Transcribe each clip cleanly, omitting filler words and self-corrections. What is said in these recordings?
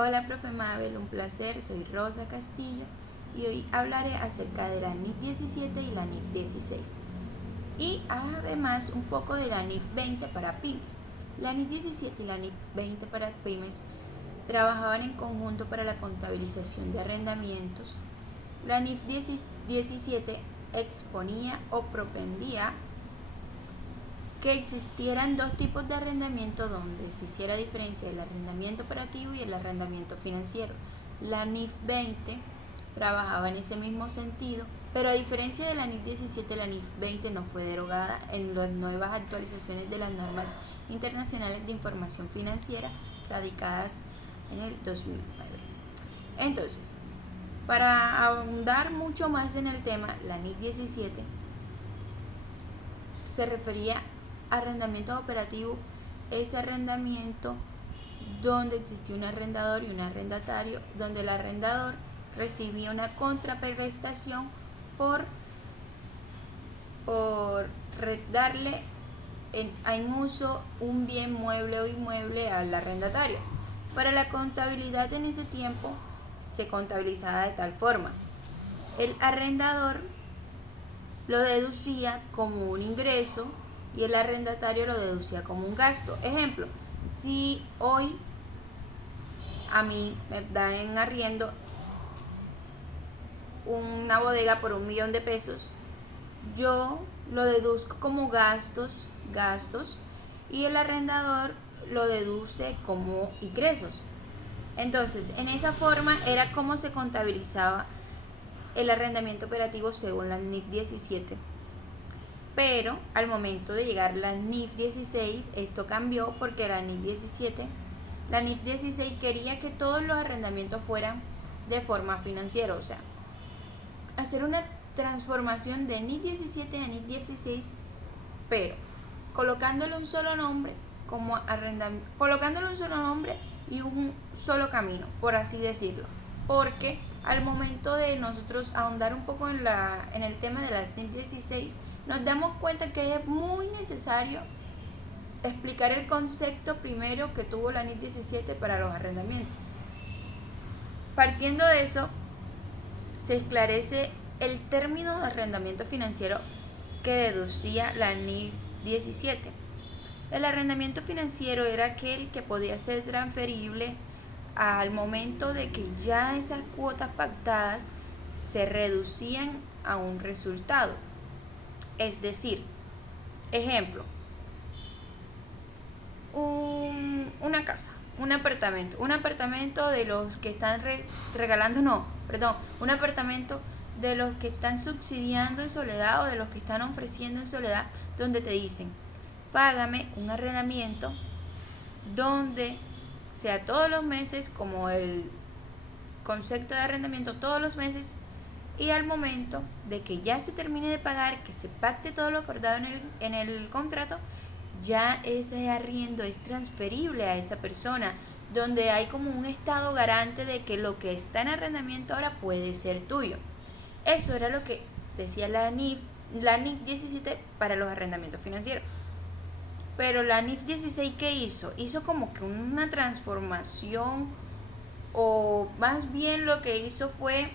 Hola, profe Mabel, un placer. Soy Rosa Castillo y hoy hablaré acerca de la NIF 17 y la NIF 16 y además un poco de la NIF 20 para pymes. La NIF 17 y la NIF 20 para pymes trabajaban en conjunto para la contabilización de arrendamientos. La NIF 17 exponía o propendía que existieran dos tipos de arrendamiento donde se hiciera diferencia del arrendamiento operativo y el arrendamiento financiero. La NIF 20 trabajaba en ese mismo sentido, pero a diferencia de la NIF 17, la NIF 20 no fue derogada en las nuevas actualizaciones de las normas internacionales de información financiera radicadas en el 2009. Entonces, para ahondar mucho más en el tema, la NIF 17 se refería a arrendamiento operativo, ese arrendamiento donde existía un arrendador y un arrendatario, donde el arrendador recibía una contraprestación por darle en uso un bien mueble o inmueble al arrendatario. Para la contabilidad en ese tiempo se contabilizaba de tal forma: el arrendador lo deducía como un ingreso y el arrendatario lo deducía como un gasto. Ejemplo, si hoy a mí me dan en arriendo una bodega por 1.000.000 de pesos, yo lo deduzco como gastos y el arrendador lo deduce como ingresos. Entonces, en esa forma era como se contabilizaba el arrendamiento operativo según la NIF 17. Pero al momento de llegar la NIF 16, esto cambió porque la NIF 16 quería que todos los arrendamientos fueran de forma financiera, o sea, hacer una transformación de NIF 17 a NIF 16, pero colocándole un solo nombre colocándole un solo nombre y un solo camino, por así decirlo. Porque al momento de nosotros ahondar un poco en el tema de la NIF 16, nos damos cuenta que es muy necesario explicar el concepto primero que tuvo la NIF 17 para los arrendamientos. Partiendo de eso, se esclarece el término de arrendamiento financiero que deducía la NIF 17. El arrendamiento financiero era aquel que podía ser transferible al momento de que ya esas cuotas pactadas se reducían a un resultado. Es decir, ejemplo, una casa, un apartamento de los que están un apartamento de los que están subsidiando en soledad o de los que están ofreciendo en soledad, donde te dicen: págame un arrendamiento donde sea todos los meses, como el concepto de arrendamiento, todos los meses, y al momento de que ya se termine de pagar, que se pacte todo lo acordado en el contrato, ya ese arriendo es transferible a esa persona, donde hay como un estado garante de que lo que está en arrendamiento ahora puede ser tuyo. Eso era lo que decía la NIF 17 para los arrendamientos financieros. Pero la NIF 16, ¿qué hizo? Hizo como que una transformación, o más bien lo que hizo fue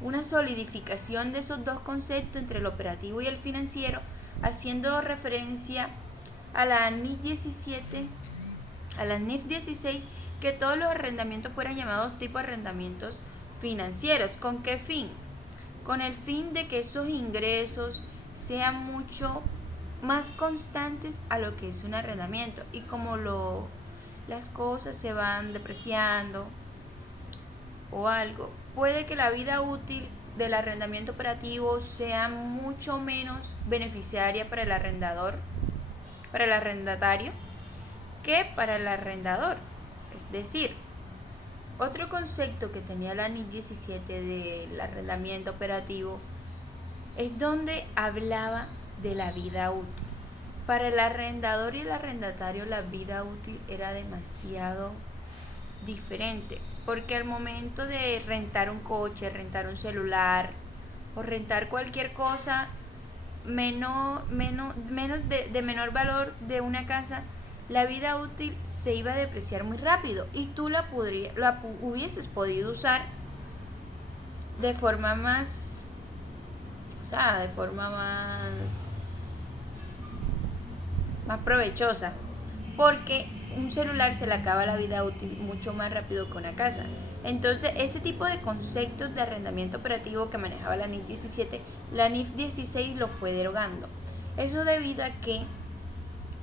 una solidificación de esos dos conceptos entre el operativo y el financiero, haciendo referencia a la NIF 17, a la NIF 16, que todos los arrendamientos fueran llamados tipo arrendamientos financieros. ¿Con qué fin? Con el fin de que esos ingresos sean mucho más constantes a lo que es un arrendamiento, y como las cosas se van depreciando o algo, puede que la vida útil del arrendamiento operativo sea mucho menos beneficiaria para el arrendatario, que para el arrendador. Es decir, otro concepto que tenía la NIF 17 del arrendamiento operativo es donde hablaba de la vida útil. Para el arrendador y el arrendatario la vida útil era demasiado diferente, porque al momento de rentar un coche, rentar un celular o rentar cualquier cosa de menor valor de una casa, la vida útil se iba a depreciar muy rápido y tú hubieses podido usar de forma más, o sea, de forma más provechosa, porque un celular se le acaba la vida útil mucho más rápido que una casa. Entonces, ese tipo de conceptos de arrendamiento operativo que manejaba la NIF 17, la NIF 16 lo fue derogando. Eso debido a que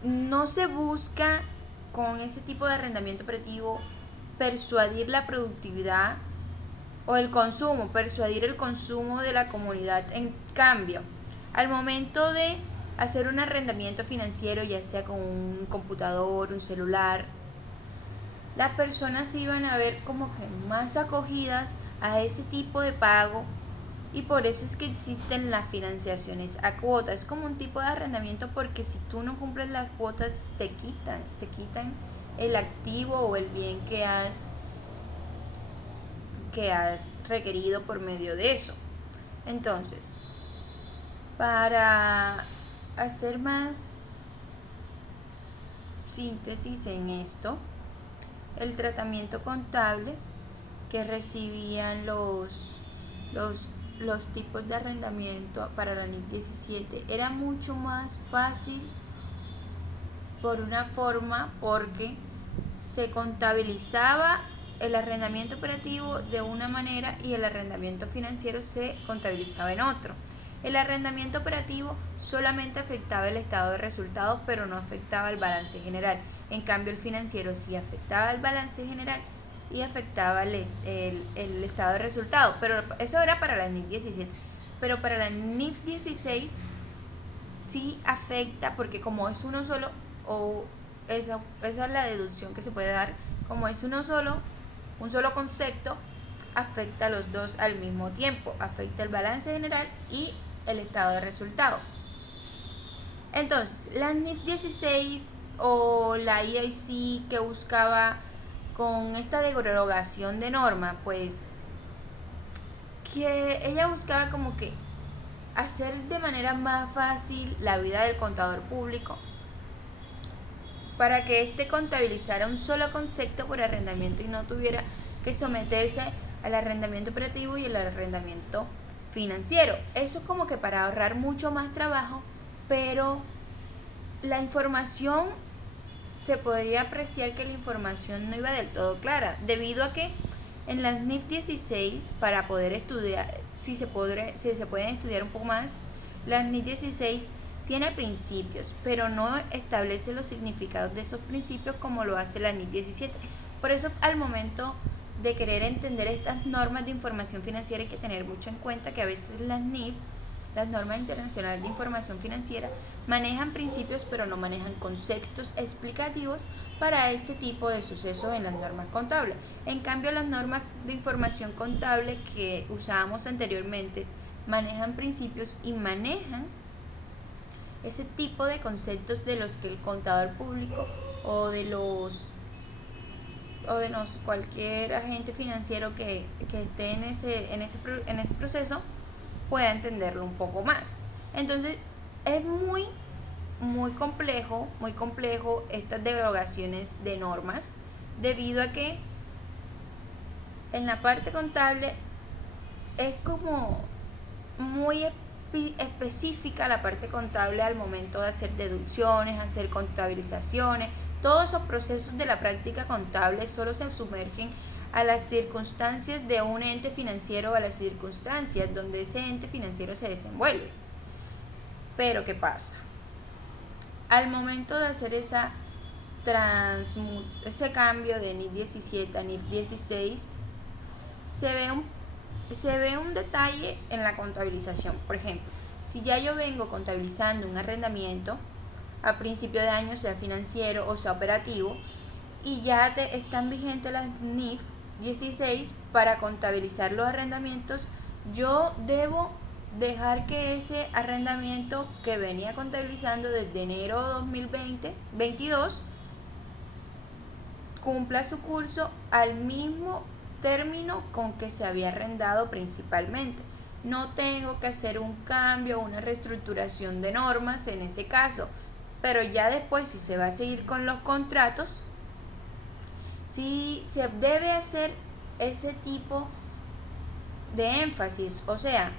no se busca con ese tipo de arrendamiento operativo persuadir la productividad o el consumo, persuadir el consumo de la comunidad. En cambio, al momento de hacer un arrendamiento financiero, ya sea con un computador, un celular, las personas se iban a ver como que más acogidas a ese tipo de pago, y por eso es que existen las financiaciones a cuotas. Es como un tipo de arrendamiento, porque si tú no cumples las cuotas te quitan el activo o el bien que has requerido por medio de eso. Entonces, para hacer más síntesis en esto, el tratamiento contable que recibían los tipos de arrendamiento para la NIF 17 era mucho más fácil por una forma, porque se contabilizaba el arrendamiento operativo de una manera y el arrendamiento financiero se contabilizaba en otro. El arrendamiento operativo solamente afectaba el estado de resultados, pero no afectaba el balance general. En cambio, el financiero sí afectaba el balance general y afectaba el estado de resultados. Pero eso era para la NIF 17. Pero para la NIF 16 sí afecta, porque como es uno solo, o esa es la deducción que se puede dar, como es un solo concepto, afecta a los dos al mismo tiempo, afecta el balance general y el estado de resultado. Entonces, la NIF 16 o la EIC que buscaba con esta derogación de norma, pues que ella buscaba como que hacer de manera más fácil la vida del contador público, para que éste contabilizara un solo concepto por arrendamiento y no tuviera que someterse al arrendamiento operativo y el arrendamiento financiero. Eso es como que para ahorrar mucho más trabajo, pero la información, se podría apreciar que la información no iba del todo clara, debido a que en las NIF 16, para poder estudiar, si se pueden estudiar un poco más, las NIF 16 tiene principios, pero no establece los significados de esos principios como lo hace la NIF 17. Por eso, al momento de querer entender estas normas de información financiera, hay que tener mucho en cuenta que a veces las NIF, las normas internacionales de información financiera, manejan principios pero no manejan conceptos explicativos para este tipo de sucesos en las normas contables. En cambio, las normas de información contable que usábamos anteriormente manejan principios y manejan ese tipo de conceptos de los que el contador público o de cualquier agente financiero que esté en ese proceso pueda entenderlo un poco más. Entonces, es muy complejo estas derogaciones de normas, debido a que en la parte contable es como muy específica la parte contable al momento de hacer deducciones, hacer contabilizaciones. Todos esos procesos de la práctica contable solo se sumergen a las circunstancias de un ente financiero, a las circunstancias donde ese ente financiero se desenvuelve. Pero ¿qué pasa? Al momento de hacer ese cambio de NIF 17 a NIF 16, se ve un detalle en la contabilización. Por ejemplo, si ya yo vengo contabilizando un arrendamiento a principio de año, sea financiero o sea operativo, y ya están vigentes las NIF 16 para contabilizar los arrendamientos, yo debo dejar que ese arrendamiento que venía contabilizando desde enero de 2022 cumpla su curso al mismo término con que se había arrendado principalmente. No tengo que hacer un cambio o una reestructuración de normas en ese caso, pero ya después, si se va a seguir con los contratos, sí se debe hacer ese tipo de énfasis. O sea,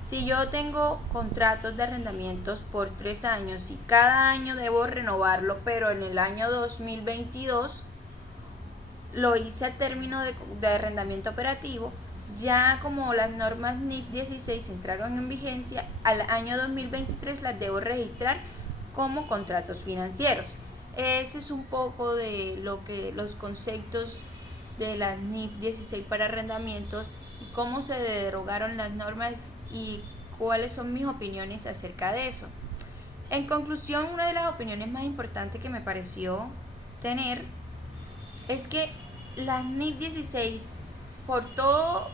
si yo tengo contratos de arrendamientos por 3 años y cada año debo renovarlo, pero en el año 2022 lo hice a término de arrendamiento operativo, ya como las normas NIF 16 entraron en vigencia, al año 2023 las debo registrar como contratos financieros. Ese es un poco de lo que los conceptos de la NIF 16 para arrendamientos y cómo se derogaron las normas y cuáles son mis opiniones acerca de eso. En conclusión, una de las opiniones más importantes que me pareció tener es que la NIF 16, por todo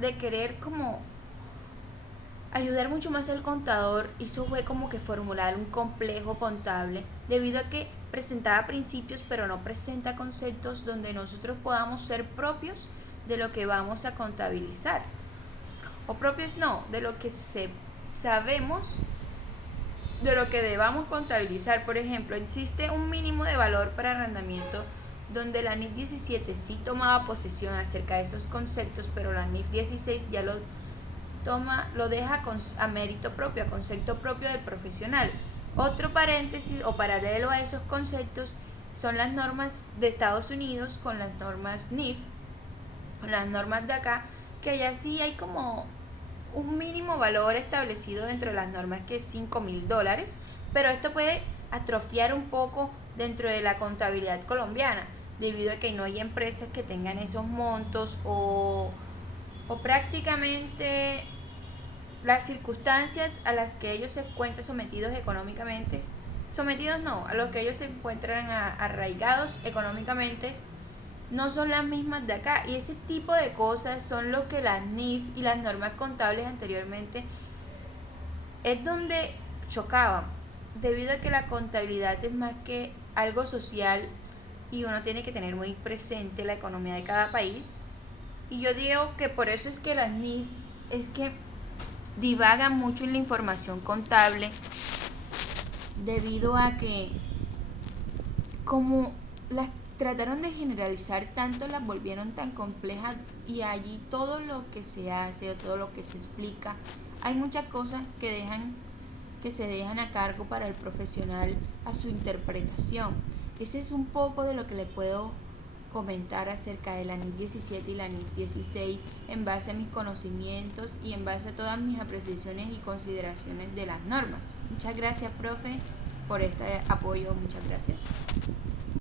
de querer como ayudar mucho más al contador, hizo fue como que formular un complejo contable, debido a que presentaba principios pero no presenta conceptos donde nosotros podamos ser propios de lo que vamos a contabilizar. O propios no, de lo que sabemos de lo que debamos contabilizar. Por ejemplo, existe un mínimo de valor para arrendamiento donde la NIF 17 sí tomaba posición acerca de esos conceptos, pero la NIF 16 ya lo deja a mérito propio, a concepto propio del profesional. Otro paréntesis o paralelo a esos conceptos son las normas de Estados Unidos con las normas NIF, con las normas de acá, que ya sí hay como un mínimo valor establecido dentro de las normas, que es $5,000, pero esto puede atrofiar un poco dentro de la contabilidad colombiana, debido a que no hay empresas que tengan esos montos o prácticamente las circunstancias a las que ellos se encuentran sometidos económicamente, sometidos no, a los que ellos se encuentran arraigados económicamente, no son las mismas de acá, y ese tipo de cosas son lo que las NIF y las normas contables anteriormente es donde chocaban, debido a que la contabilidad es más que algo social y uno tiene que tener muy presente la economía de cada país. Y yo digo que por eso es que las NIF es que divagan mucho en la información contable, debido a que como las trataron de generalizar tanto, las volvieron tan complejas, y allí todo lo que se hace o todo lo que se explica, hay muchas cosas que se dejan a cargo para el profesional a su interpretación. Ese es un poco de lo que le puedo comentar acerca de la NIF 17 y la NIF 16 en base a mis conocimientos y en base a todas mis apreciaciones y consideraciones de las normas. Muchas gracias, profe, por este apoyo. Muchas gracias.